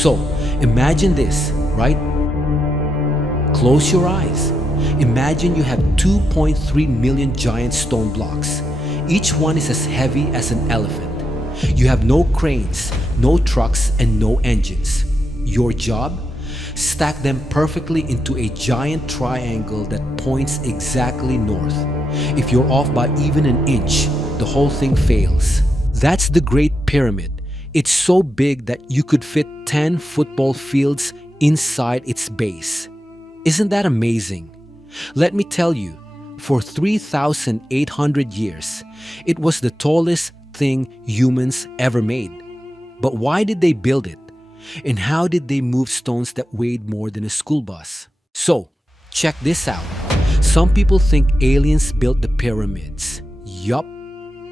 So, imagine this, right? Close your eyes. Imagine you have 2.3 million giant stone blocks. Each one is as heavy as an elephant. You have no cranes, no trucks, and no engines. Your job? Stack them perfectly into a giant triangle that points exactly north. If you're off by even an inch, the whole thing fails. That's the Great Pyramid. It's so big that you could fit 10 football fields inside its base. Isn't that amazing? Let me tell you, for 3,800 years, it was the tallest thing humans ever made. But why did they build it? And how did they move stones that weighed more than a school bus? So, check this out. Some people think aliens built the pyramids. Yup.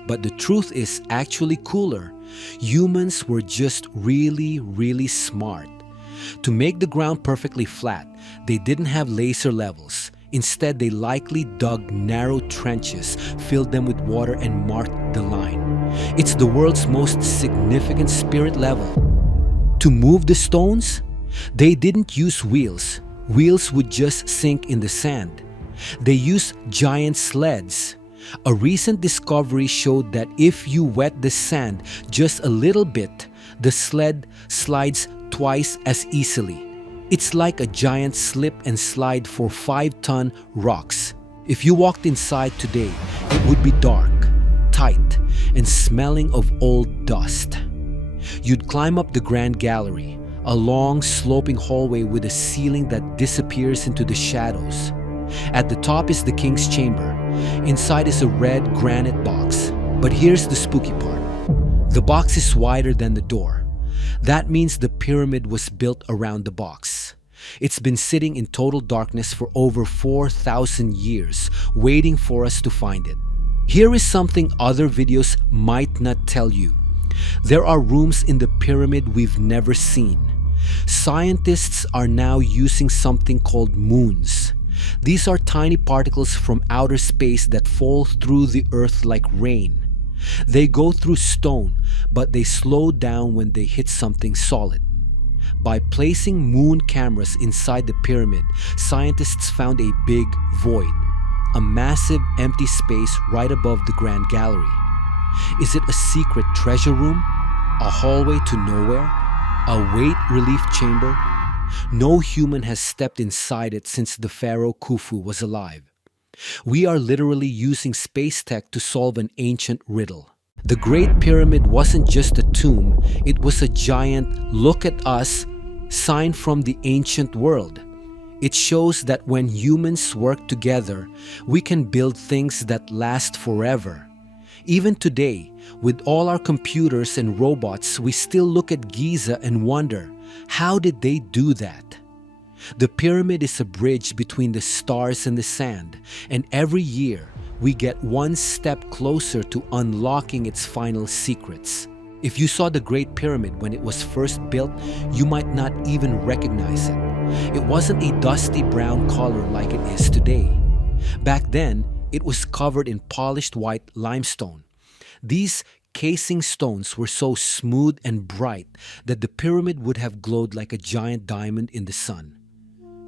But the truth is actually cooler. Humans were just really smart. To make the ground perfectly flat, they didn't have laser levels. Instead, they likely dug narrow trenches, filled them with water, and marked the line. It's the world's most significant spirit level. To move the stones, they didn't use wheels. Wheels would just sink in the sand. They used giant sleds. A recent discovery showed that if you wet the sand just a little bit, the sled slides twice as easily. It's like a giant slip and slide for 5-ton rocks. If you walked inside today, it would be dark, tight, and smelling of old dust. You'd climb up the Grand Gallery, a long sloping hallway with a ceiling that disappears into the shadows. At the top is the King's Chamber. Inside is a red granite box. But here's the spooky part. The box is wider than the door. That means the pyramid was built around the box. It's been sitting in total darkness for over 4,000 years, waiting for us to find it. Here is something other videos might not tell you. There are rooms in the pyramid we've never seen. Scientists are now using something called muons. These are tiny particles from outer space that fall through the earth like rain. They go through stone, but they slow down when they hit something solid. By placing moon cameras inside the pyramid, scientists found a big void, a massive empty space right above the Grand Gallery. Is it a secret treasure room? A hallway to nowhere? A weight relief chamber? No human has stepped inside it since the pharaoh Khufu was alive. We are literally using space tech to solve an ancient riddle. The Great Pyramid wasn't just a tomb, it was a giant "look at us" sign from the ancient world. It shows that when humans work together, we can build things that last forever. Even today, with all our computers and robots, we still look at Giza and wonder, how did they do that? The pyramid is a bridge between the stars and the sand, and every year we get one step closer to unlocking its final secrets. If you saw the Great Pyramid when it was first built, you might not even recognize it. It wasn't a dusty brown color like it is today. Back then, it was covered in polished white limestone. These casing stones were so smooth and bright that the pyramid would have glowed like a giant diamond in the sun.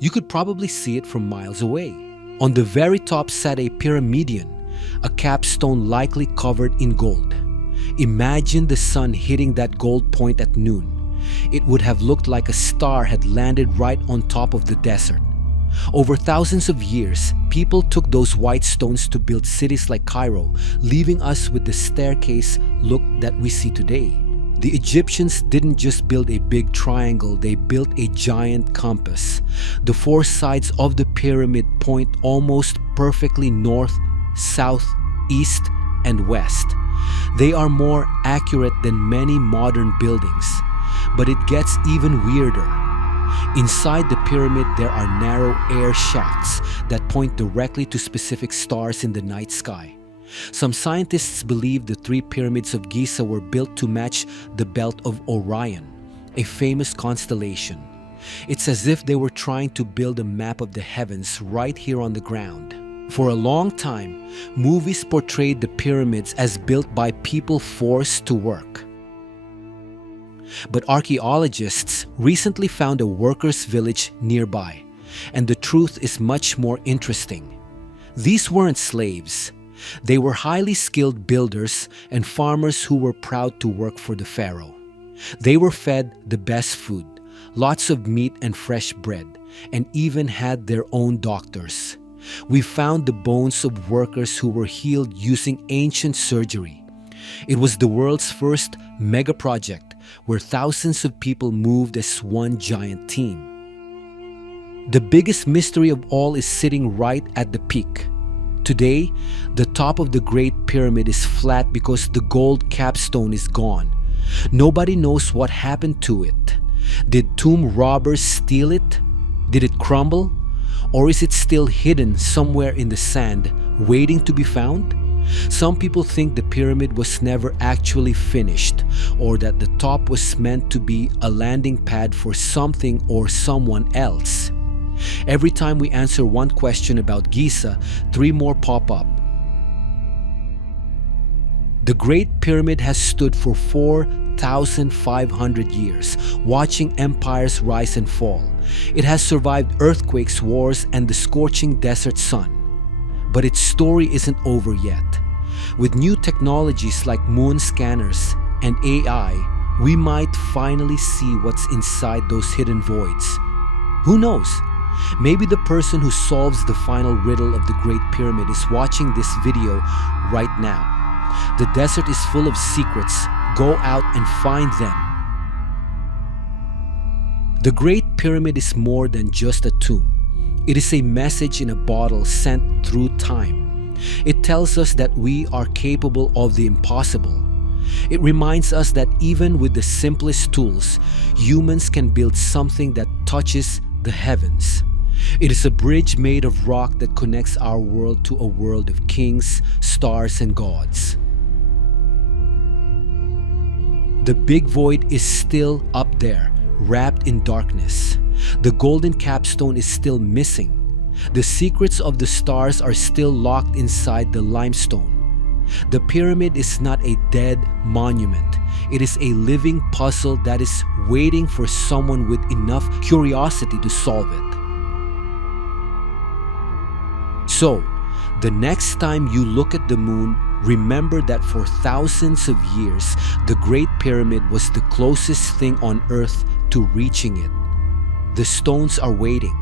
You could probably see it from miles away. On the very top sat a pyramidion, a capstone likely covered in gold. Imagine the sun hitting that gold point at noon. It would have looked like a star had landed right on top of the desert. Over thousands of years, people took those white stones to build cities like Cairo, leaving us with the staircase look that we see today. The Egyptians didn't just build a big triangle, they built a giant compass. The four sides of the pyramid point almost perfectly north, south, east, and west. They are more accurate than many modern buildings. But it gets even weirder. Inside the pyramid, there are narrow air shafts that point directly to specific stars in the night sky. Some scientists believe the 3 pyramids of Giza were built to match the belt of Orion, a famous constellation. It's as if they were trying to build a map of the heavens right here on the ground. For a long time, movies portrayed the pyramids as built by people forced to work. But archaeologists recently found a workers' village nearby, and the truth is much more interesting. These weren't slaves. They were highly skilled builders and farmers who were proud to work for the pharaoh. They were fed the best food, lots of meat and fresh bread, and even had their own doctors. We found the bones of workers who were healed using ancient surgery. It was the world's first mega project where thousands of people moved as one giant team. The biggest mystery of all is sitting right at the peak. Today, the top of the Great Pyramid is flat because the gold capstone is gone. Nobody knows what happened to it. Did tomb robbers steal it? Did it crumble? Or is it still hidden somewhere in the sand, waiting to be found? Some people think the pyramid was never actually finished, or that the top was meant to be a landing pad for something or someone else. Every time we answer one question about Giza, 3 more pop up. The Great Pyramid has stood for 4,500 years, watching empires rise and fall. It has survived earthquakes, wars, and the scorching desert sun. But its story isn't over yet. With new technologies like moon scanners and AI, we might finally see what's inside those hidden voids. Who knows? Maybe the person who solves the final riddle of the Great Pyramid is watching this video right now. The desert is full of secrets. Go out and find them. The Great Pyramid is more than just a tomb. It is a message in a bottle sent through time. It tells us that we are capable of the impossible. It reminds us that even with the simplest tools, humans can build something that touches the heavens. It is a bridge made of rock that connects our world to a world of kings, stars, and gods. The big void is still up there, wrapped in darkness. The golden capstone is still missing. The secrets of the stars are still locked inside the limestone. The pyramid is not a dead monument. It is a living puzzle that is waiting for someone with enough curiosity to solve it. So, the next time you look at the moon, remember that for thousands of years, the Great Pyramid was the closest thing on Earth to reaching it. The stones are waiting.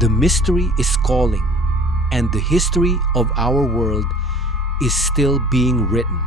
The mystery is calling. And the history of our world is still being written.